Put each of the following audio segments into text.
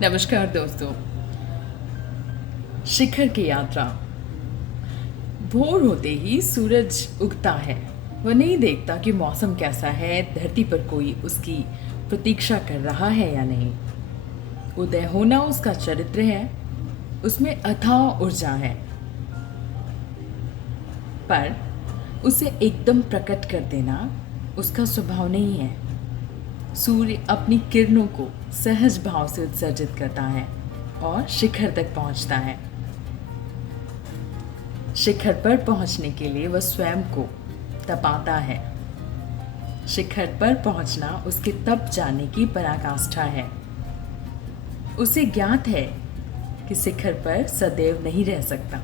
नमस्कार दोस्तों। शिखर की यात्रा। भोर होते ही सूरज उगता है। वह नहीं देखता कि मौसम कैसा है, धरती पर कोई उसकी प्रतीक्षा कर रहा है या नहीं। उदय होना उसका चरित्र है, उसमें अथाह ऊर्जा है, पर उसे एकदम प्रकट कर देना उसका स्वभाव नहीं है। सूर्य अपनी किरणों को सहज भाव से उत्सर्जित करता है और शिखर तक पहुंचता है। शिखर पर पहुंचने के लिए वह स्वयं को तपाता है। शिखर पर पहुंचना उसके तप जाने की पराकाष्ठा है। उसे ज्ञात है कि शिखर पर सदैव नहीं रह सकता,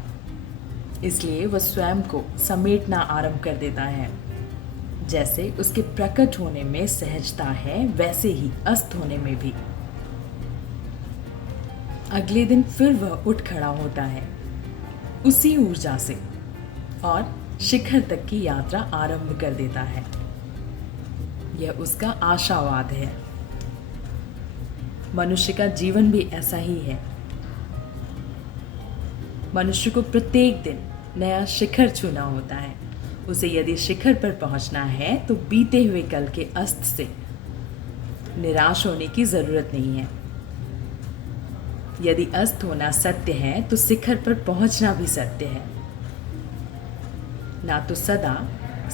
इसलिए वह स्वयं को समेटना आरंभ कर देता है। जैसे उसके प्रकट होने में सहजता है, वैसे ही अस्त होने में भी। अगले दिन फिर वह उठ खड़ा होता है उसी ऊर्जा से और शिखर तक की यात्रा आरंभ कर देता है। यह उसका आशावाद है। मनुष्य का जीवन भी ऐसा ही है। मनुष्य को प्रत्येक दिन नया शिखर छूना होता है। उसे यदि शिखर पर पहुंचना है तो बीते हुए कल के अस्त से निराश होने की जरूरत नहीं है। यदि अस्त होना सत्य है तो शिखर पर पहुंचना भी सत्य है। ना तो सदा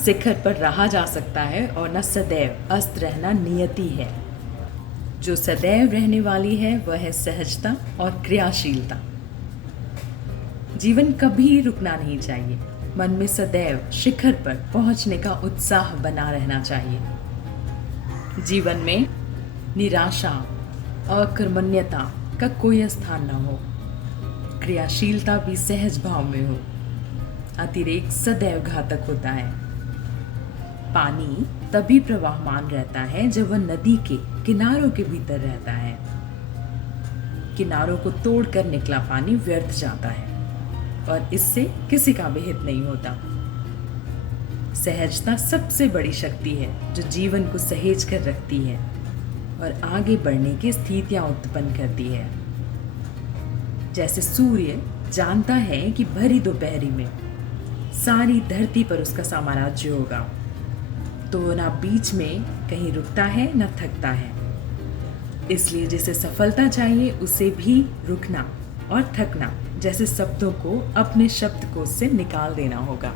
शिखर पर रहा जा सकता है और न सदैव अस्त रहना नियति है। जो सदैव रहने वाली है वह है सहजता और क्रियाशीलता। जीवन कभी रुकना नहीं चाहिए। मन में सदैव शिखर पर पहुंचने का उत्साह बना रहना चाहिए। जीवन में निराशा, अकर्मण्यता का कोई स्थान न हो। क्रियाशीलता भी सहज भाव में हो। अतिरेक सदैव घातक होता है। पानी तभी प्रवाहमान रहता है जब वह नदी के किनारों के भीतर रहता है। किनारों को तोड़कर निकला पानी व्यर्थ जाता है और इससे किसी का भी हित नहीं होता। सहजता सबसे बड़ी शक्ति है जो जीवन को सहेज कर रखती है और आगे बढ़ने की स्थितियां उत्पन्न करती है। जैसे सूर्य जानता है कि भरी दोपहरी में सारी धरती पर उसका साम्राज्य होगा, तो वो ना बीच में कहीं रुकता है ना थकता है। इसलिए जिसे सफलता चाहिए उसे भी रुकना और थकना जैसे शब्दों को अपने शब्दकोश से निकाल देना होगा।